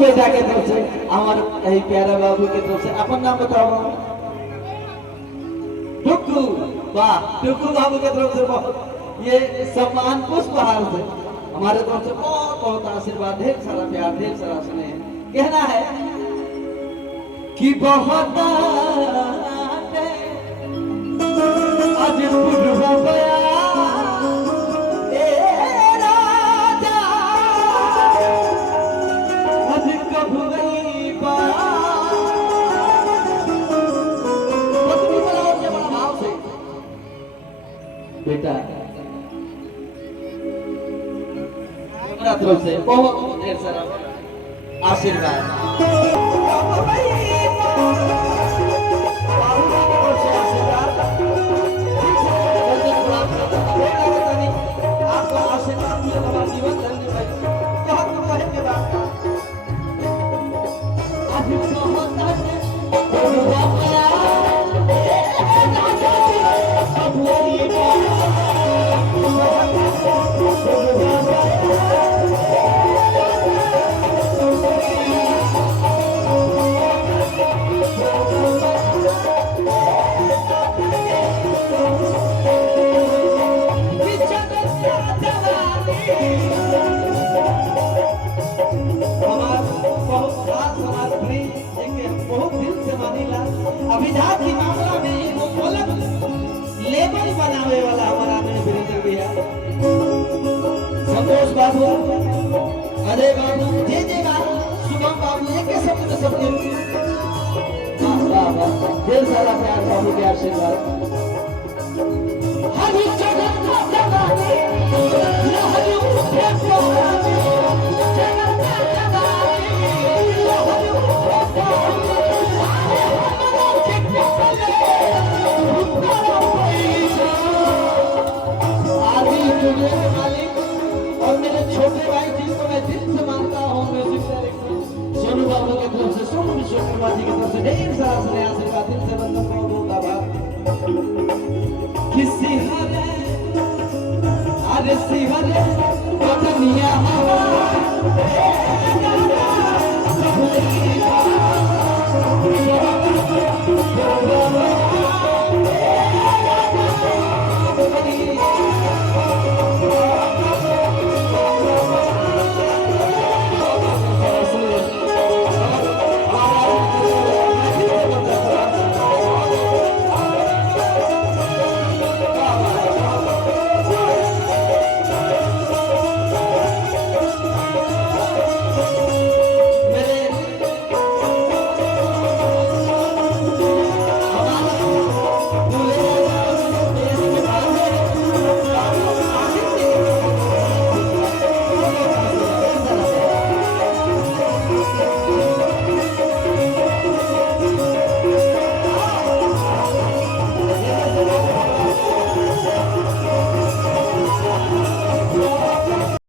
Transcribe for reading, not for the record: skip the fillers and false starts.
बेटा के तरफ से हमारे यही प्यारा बाबू के तरफ से अपन नाम बताओ। टुकू, वाह टुकू बाबू के तरफ से बहुत ये सम्मान पुष्पहार से हमारे तरफ से बहुत बहुत आशीर्वाद, ढेर सारा प्यार, ढेर सारा स्नेह। कहना है कि बहुत आज पुर हो गया बेटा मेरा तरफ से बहुत ढेर सारा आशीर्वाद। आपका आशीर्वाद से हमारा जीवन धन्य है। बहुत कहे के बाद अभिधात की मामला में वो अलग लेबल बनावे वाला हमारा वीरेंद्र भैया, संतोष बाबू, अजय बाबू, जे शुभम बाबू, एक के शब्द में सब ढेर सारा प्यार बाबू के आशीर्वाद। और मेरे छोटे भाई जिनको मैं दिल से मानता हूँ, म्यूजिक डायरेक्टर सोनू बाबू की तरफ से, सोनू विश्वकर्मा जी की तरफ से ढेर सारा स्नेह आशीर्वाद, दिल से बंधन बहुत बहुत आभार। किसी अरे सिहरे पतनिया हवा